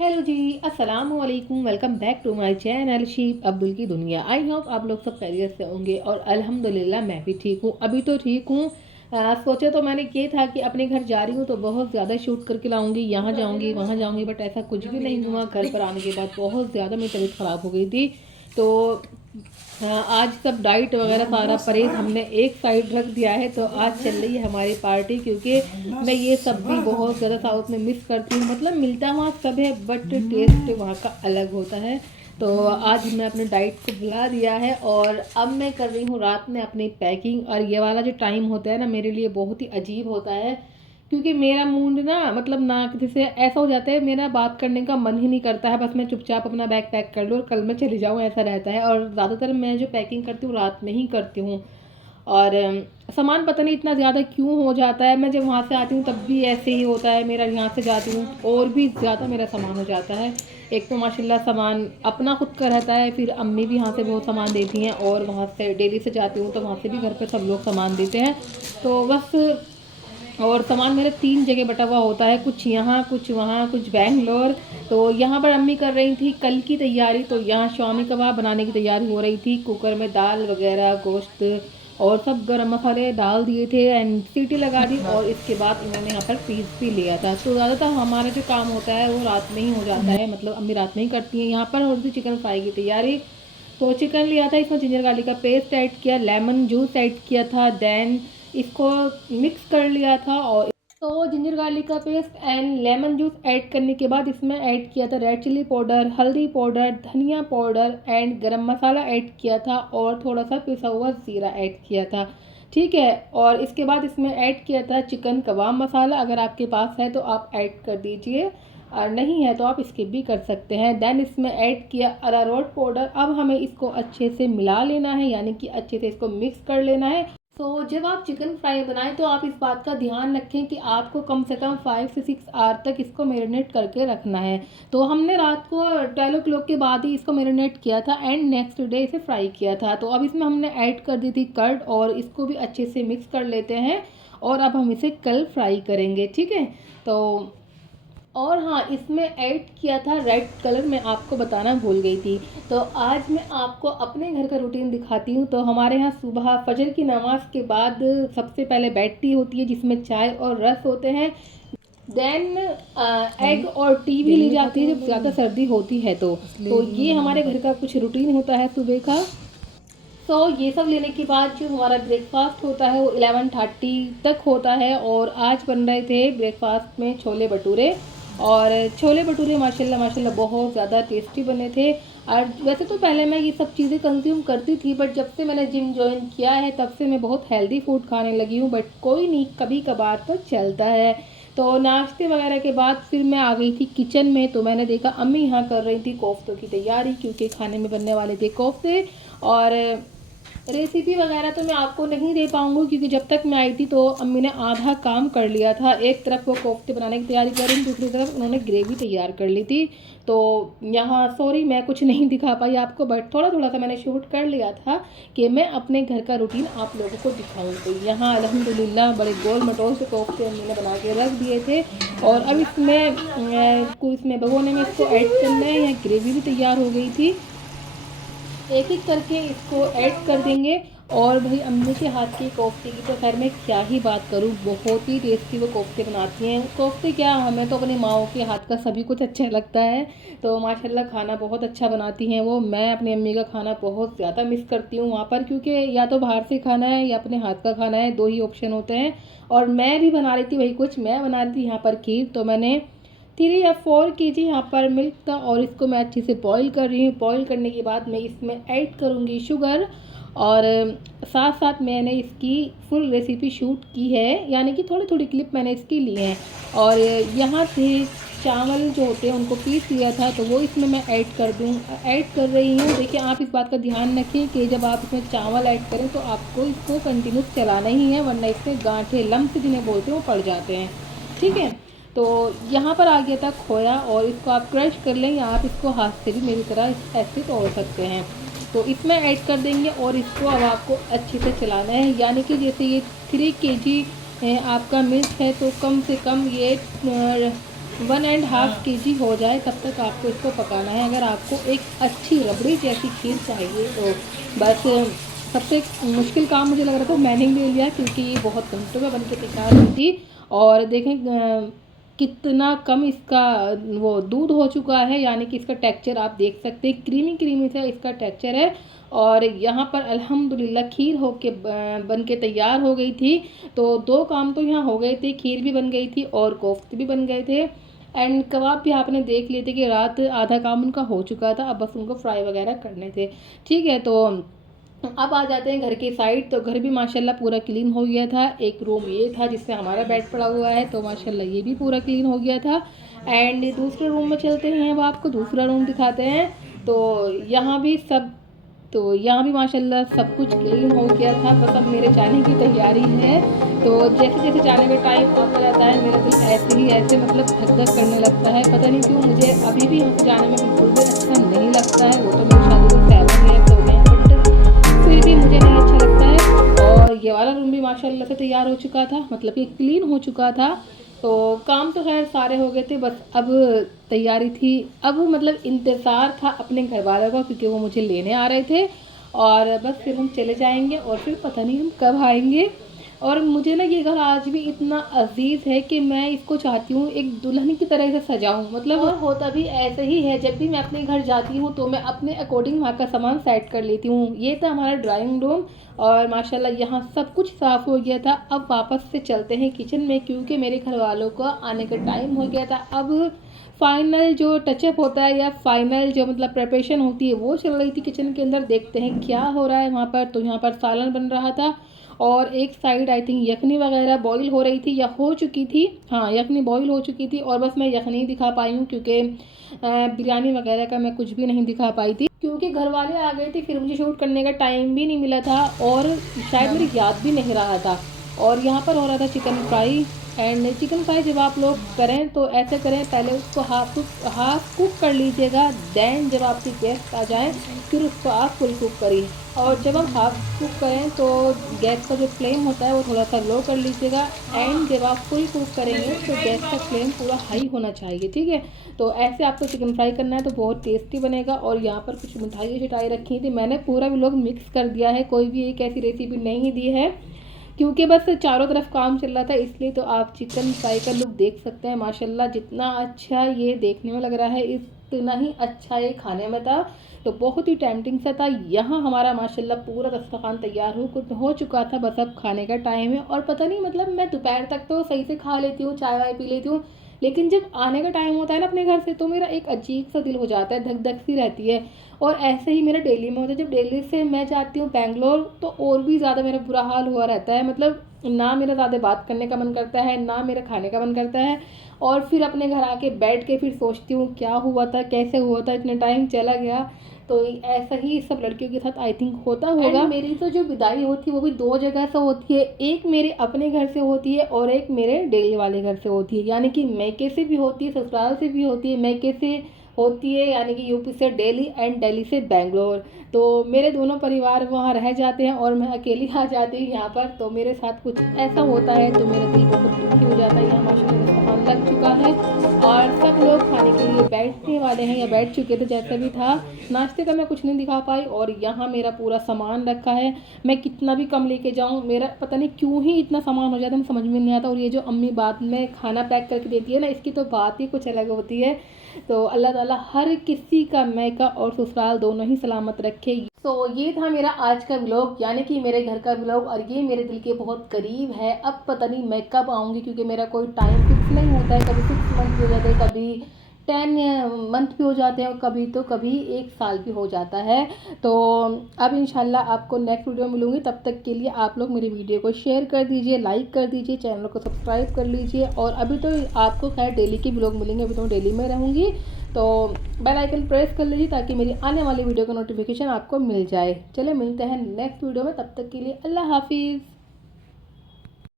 Hello जी, अस्सलाम वालेकुम। Welcome back to my channel शीप अब्दुल की दुनिया। आई होप आप लोग सब खैरियत से होंगे और अल्हम्दुलिल्लाह मैं भी ठीक हूँ। अभी तो ठीक हूँ। सोचा तो मैंने ये था कि अपने घर जा रही हूँ तो बहुत ज़्यादा शूट करके लाऊंगी, यहाँ जाऊँगी वहाँ जाऊँगी, बट ऐसा कुछ भी नहीं हुआ। घर पर आने के बाद बहुत ज़्यादा मेरी तबीयत ख़राब हो गई थी। तो आज सब डाइट वगैरह सारा परहेज हमने एक साइड रख दिया है। तो आज चल रही है हमारी पार्टी, क्योंकि मैं ये सब भी बहुत ज़्यादा साउथ में मिस करती हूँ। मतलब मिलता वहाँ सब है बट टेस्ट वहाँ का अलग होता है। तो आज मैं अपने डाइट को भुला दिया है और अब मैं कर रही हूँ रात में अपनी पैकिंग। और ये वाला जो टाइम होता है ना, मेरे लिए बहुत ही अजीब होता है, क्योंकि मेरा मूड ना, मतलब ना किसी से ऐसा हो जाता है, मेरा बात करने का मन ही नहीं करता है। बस मैं चुपचाप अपना बैग पैक कर लूँ और कल मैं चली जाऊँ, ऐसा रहता है। और ज़्यादातर मैं जो पैकिंग करती हूँ रात में ही करती हूँ। और सामान पता नहीं इतना ज़्यादा क्यों हो जाता है। मैं जब वहाँ से आती हूँ तब भी ऐसे ही होता है मेरा। यहाँ से जाती हूँ और भी ज़्यादा मेरा सामान हो जाता है। एक तो माशाल्लाह सामान अपना खुद का रहता है, फिर अम्मी भी यहाँ से बहुत सामान देती हैं, और वहाँ से डेली से जाती हूँ तो वहाँ से भी घर पे सब लोग सामान देते हैं। तो बस, और सामान मेरे 3 जगह बटा हुआ होता है, कुछ यहाँ कुछ वहाँ कुछ बेंगलोर। तो यहाँ पर अम्मी कर रही थी कल की तैयारी, तो यहाँ शामी कबाब बनाने की तैयारी हो रही थी। कुकर में दाल वगैरह गोश्त और सब गरम मसाले डाल दिए थे एंड सीटी लगा दी, और इसके बाद उन्होंने यहाँ पर पीस भी लिया था। तो ज़्यादातर हमारा जो काम होता है वो रात में ही हो जाता है, मतलब अम्मी रात में ही करती हैं। यहाँ पर हो रही थी चिकन फ्राई की तैयारी। तो चिकन लिया था, इसमें जिंजर गार्लिक का पेस्ट ऐड किया, लेमन जूस ऐड किया था, देन इसको मिक्स कर लिया था। और तो जिंजर गार्लिक का paste and lemon juice add करने के बाद इसमें ऐड किया था रेड चिली पाउडर, हल्दी पाउडर, धनिया पाउडर एंड गरम मसाला ऐड किया था, और थोड़ा सा पिसा हुआ ज़ीरा ऐड किया था। ठीक है। और इसके बाद इसमें ऐड किया था चिकन कबाब मसाला। अगर आपके पास है तो आप ऐड कर दीजिए, और नहीं है तो आप स्किप भी कर सकते हैं। देन इसमें ऐड किया अरारोट पाउडर। अब हमें इसको अच्छे से मिला लेना है, यानी कि अच्छे से इसको मिक्स कर लेना है। तो जब आप चिकन फ्राई बनाएं तो आप इस बात का ध्यान रखें कि आपको कम से कम 5 से 6 आवर तक इसको मैरिनेट करके रखना है। तो हमने रात को 12 o'clock के बाद ही इसको मैरिनेट किया था एंड नेक्स्ट डे इसे फ्राई किया था। तो अब इसमें हमने ऐड कर दी थी कर्ड, और इसको भी अच्छे से मिक्स कर लेते हैं। और अब हम इसे कल फ्राई करेंगे, ठीक है। तो और हाँ, इसमें ऐड किया था रेड कलर, मैं आपको बताना भूल गई थी। तो आज मैं आपको अपने घर का रूटीन दिखाती हूँ। तो हमारे यहाँ सुबह फजर की नमाज के बाद सबसे पहले बेड टी होती है, जिसमें चाय और रस होते हैं। देन एग और टी भी ली जाती है जब ज़्यादा सर्दी होती है। तो ये हमारे घर का कुछ रूटीन होता है सुबह का। तो ये सब लेने के बाद जो हमारा ब्रेकफास्ट होता है वो 11:30 तक होता है। और आज बन रहे थे ब्रेकफास्ट में छोले भटूरे। और छोले भटूरे माशाल्लाह माशाल्लाह बहुत ज़्यादा टेस्टी बने थे। और वैसे तो पहले मैं ये सब चीज़ें कंज्यूम करती थी, बट जब से मैंने जिम ज्वाइन किया है तब से मैं बहुत हेल्दी फूड खाने लगी हूँ। बट कोई नहीं, कभी कभार तो चलता है। तो नाश्ते वगैरह के बाद फिर मैं आ गई थी किचन में। तो मैंने देखा अम्मी यहाँ कर रही थी कोफ्तों की तैयारी, क्योंकि खाने में बनने वाले थे कोफ्ते। और रेसिपी वगैरह तो मैं आपको नहीं दे पाऊँगी, क्योंकि जब तक मैं आई थी तो अम्मी ने आधा काम कर लिया था। एक तरफ वो कोफ्ते बनाने की तैयारी कर रही थी, दूसरी तरफ उन्होंने ग्रेवी तैयार कर ली थी। तो यहाँ सॉरी मैं कुछ नहीं दिखा पाई आपको, बट थोड़ा थोड़ा सा मैंने शूट कर लिया था कि मैं अपने घर का रूटीन आप लोगों को दिखाऊँ। तो यहाँ अल्हम्दुलिल्लाह बड़े गोल मटोल से कोफ्ते अम्मी ने बना के रख दिए थे। और अब इसमें भगोने में इसको ऐड करना है। यहाँ ग्रेवी भी तैयार हो गई थी, एक एक करके इसको ऐड कर देंगे। और भाई अम्मी के हाथ की कोफ्ते की तो खैर मैं क्या ही बात करूँ, बहुत ही टेस्टी वो कोफ्ते बनाती हैं। कोफ्ते क्या, हमें तो अपनी माओ के हाथ का सभी कुछ अच्छा लगता है। तो माशाल्लाह खाना बहुत अच्छा बनाती हैं वो। मैं अपनी अम्मी का खाना बहुत ज़्यादा मिस करती हूँ वहाँ पर, क्योंकि या तो बाहर से खाना है या अपने हाथ का खाना है, दो ही ऑप्शन होते हैं। और मैं भी बना रही थी वही कुछ, मैं बना रही थी यहाँ पर खीर। तो मैंने 3 या 4 kg यहाँ पर मिल्क था, और इसको मैं अच्छे से बॉईल कर रही हूँ। बॉईल करने के बाद मैं इसमें ऐड करूँगी शुगर। और साथ साथ मैंने इसकी फुल रेसिपी शूट की है, यानी कि थोड़ी थोड़ी क्लिप मैंने इसकी ली है। और यहाँ से चावल जो होते हैं उनको पीस लिया था, तो वो इसमें मैं ऐड कर रही हूँ। देखिए आप इस बात का ध्यान रखें कि जब आप इसमें चावल ऐड करें तो आपको इसको कंटिन्यूस चलाना ही है, वरना इसमें गांठें लम्स जिन्हें बोलते हैं वो पड़ जाते हैं, ठीक है। तो यहाँ पर आ गया था खोया, और इसको आप क्रश कर लें, या आप इसको हाथ से भी मेरी तरह ऐसे तोड़ सकते हैं। तो इसमें ऐड कर देंगे, और इसको अब आपको अच्छे से चलाना है। यानी कि जैसे ये 3 kg आपका मिल्क है, तो कम से कम ये 1.5 kg हो जाए तब तक आपको इसको पकाना है। अगर आपको एक अच्छी रबड़ी जैसी खीर चाहिए तो बस सबसे मुश्किल काम मुझे लग रहा था मैंने ही ले लिया, क्योंकि ये बहुत घंटों में बन के तैयार हुई थी। और देखें कितना कम इसका वो दूध हो चुका है, यानी कि इसका टेक्सचर आप देख सकते हैं, क्रीमी क्रीमी सा इसका टेक्सचर है। और यहाँ पर अल्हम्दुलिल्लाह खीर होके बन के तैयार हो गई थी। तो 2 काम तो यहाँ हो गए थे, खीर भी बन गई थी और कोफ्ते भी बन गए थे। एंड कबाब भी आपने देख लिए थे कि रात आधा काम उनका हो चुका था, अब बस उनको फ्राई वगैरह करने थे। ठीक है, तो अब आ जाते हैं घर की साइड। तो घर भी माशाल्लाह पूरा क्लीन हो गया था। एक रूम ये था जिसमें हमारा बेड पड़ा हुआ है, तो माशाल्लाह ये भी पूरा क्लीन हो गया था। एंड दूसरे रूम में चलते हैं, अब आपको दूसरा रूम दिखाते हैं। तो यहाँ भी माशाल्लाह सब कुछ क्लीन हो गया था। बस अब मेरे जाने की तैयारी है। तो जैसे जैसे जाने का टाइम आता जाता है मेरा दिल ऐसे मतलब धक धक करने लगता है। पता नहीं क्यों मुझे अभी भी यहाँ से जाने में बिल्कुल भी अच्छा नहीं लगता है। वो तो मेरी शादी को 7 ईयर्स हो गए हैं, बट फिर भी मुझे नहीं अच्छा लगता है। और ये वाला रूम भी माशाल्लाह से तैयार हो चुका था, मतलब कि क्लीन हो चुका था। तो काम तो खैर सारे हो गए थे, बस अब तैयारी थी, अब मतलब इंतज़ार था अपने घर वालों का, क्योंकि वो मुझे लेने आ रहे थे। और बस फिर हम चले जाएंगे और फिर पता नहीं हम कब आएंगे। और मुझे ना ये घर आज भी इतना अजीज़ है कि मैं इसको चाहती हूँ एक दुल्हन की तरह से सजाऊँ, मतलब। और होता भी ऐसे ही है, जब भी मैं अपने घर जाती हूँ तो मैं अपने अकॉर्डिंग वहाँ का सामान सेट कर लेती हूँ। ये था हमारा ड्राइंग रूम और माशाल्लाह यहाँ सब कुछ साफ़ हो गया था। अब वापस से चलते हैं किचन में, क्योंकि मेरे घर वालों का आने का टाइम हो गया था। अब फाइनल जो टचअप होता है या फाइनल जो मतलब प्रिपरेशन होती है वो चल रही थी किचन के अंदर। देखते हैं क्या हो रहा है वहाँ पर। तो यहाँ पर सालन बन रहा था और एक साइड आई थिंक यखनी वगैरह बॉईल हो रही थी या हो चुकी थी। हाँ, यखनी बॉईल हो चुकी थी और बस मैं यखनी दिखा पाई हूँ, क्योंकि बिरयानी वगैरह का मैं कुछ भी नहीं दिखा पाई थी, क्योंकि घर वाले आ गए थे। फिर मुझे शूट करने का टाइम भी नहीं मिला था और शायद मेरी याद भी नहीं रहा था। और यहाँ पर हो रहा था chicken fry. And chicken fry जब आप लोग करें तो ऐसे करें, पहले उसको हाफ कुक कर लीजिएगा। देन जब आपके गेस्ट आ जाएं फिर उसको आप फुल कुक करिए। और जब आप हाफ कुक करें तो गैस का जो फ्लेम होता है वो थोड़ा सा लो कर लीजिएगा। एंड जब आप फुल कुक करेंगे तो गैस का फ्लेम पूरा हाई होना चाहिए। ठीक है, तो ऐसे आपको चिकन फ्राई करना है तो बहुत टेस्टी बनेगा। और यहाँ पर कुछ मिठाई छिटाई रखी थी, मैंने पूरा भी लोग मिक्स कर दिया है, कोई भी एक ऐसी रेसिपी नहीं दी है, क्योंकि बस चारों तरफ काम चल रहा था इसलिए। तो आप चिकन फ्राई का लुक देख सकते हैं, माशाल्लाह जितना अच्छा ये देखने में लग रहा है इतना ही अच्छा ये खाने में था। तो बहुत ही टेम्पटिंग सा था। यहाँ हमारा माशाल्लाह पूरा दस्तरखान तैयार हो चुका था, बस अब खाने का टाइम है। और पता नहीं मतलब मैं दोपहर तक तो सही से खा लेती हूँ, चाय वाय पी लेती हूँ, लेकिन जब आने का टाइम होता है ना अपने घर से तो मेरा एक अजीब सा दिल हो जाता है, धक धक सी रहती है। और ऐसे ही मेरा दिल्ली में होता है, जब दिल्ली से मैं जाती हूँ बेंगलोर तो और भी ज़्यादा मेरा बुरा हाल हुआ रहता है। मतलब ना मेरा ज़्यादा बात करने का मन करता है, ना मेरा खाने का मन करता है। और फिर अपने घर आके बैठ के फिर सोचती हूँ क्या हुआ था, कैसे हुआ था, इतने टाइम चला गया। तो ऐसा ही सब लड़कियों के साथ आई थिंक होता होगा। मेरी तो जो विदाई होती है वो भी 2 जगह से होती है, एक मेरे अपने घर से होती है और एक मेरे दिल्ली वाले घर से होती है। यानी कि मैके से भी होती है, ससुराल से भी होती है, मैके से होती है यानी कि यूपी से दिल्ली एंड दिल्ली से बेंगलोर। तो मेरे दोनों परिवार वहाँ रह जाते हैं और मैं अकेली आ जाती हूँ यहाँ पर। तो मेरे साथ कुछ ऐसा होता है तो मेरा दिल बहुत दुखी हो जाता है। यहाँ माशाल्लाह सामान लग चुका है और सब लोग खाने के लिए बैठने वाले हैं या बैठ चुके थे, जैसा भी था। नाश्ते का मैं कुछ नहीं दिखा पाई। और यहाँ मेरा पूरा सामान रखा है, मैं कितना भी कम लेके जाऊँ मेरा पता नहीं क्यों ही इतना सामान हो जाता है, समझ में नहीं आता। और ये जो अम्मी बाद में खाना पैक करके देती है ना, इसकी तो बात ही कुछ अलग होती है। तो अल्लाह ताला हर किसी का मैका और ससुराल दोनों ही सलामत रखे। तो ये था मेरा आज का व्लॉग, यानी कि मेरे घर का व्लॉग, और ये मेरे दिल के बहुत करीब है। अब पता नहीं मैं कब आऊँगी, क्योंकि मेरा कोई टाइम फिक्स नहीं होता है। कभी 6 मंथ भी हो जाते हैं, कभी 10 मंथ भी हो जाते हैं, और कभी 1 साल भी हो जाता है। तो अब इंशाल्लाह आपको नेक्स्ट वीडियो मिलूँगी, तब तक के लिए आप लोग मेरी वीडियो को शेयर कर दीजिए, लाइक कर दीजिए, चैनल को सब्सक्राइब कर लीजिए। और अभी तो आपको खैर डेली के व्लॉग मिलेंगे, अभी तो मैं डेली में रहूँगी, तो बेल आइकन प्रेस कर लीजिए ताकि मेरी आने वाली वीडियो का नोटिफिकेशन आपको मिल जाए। चलिए मिलते हैं नेक्स्ट वीडियो में, तब तक के लिए अल्लाह हाफिज़।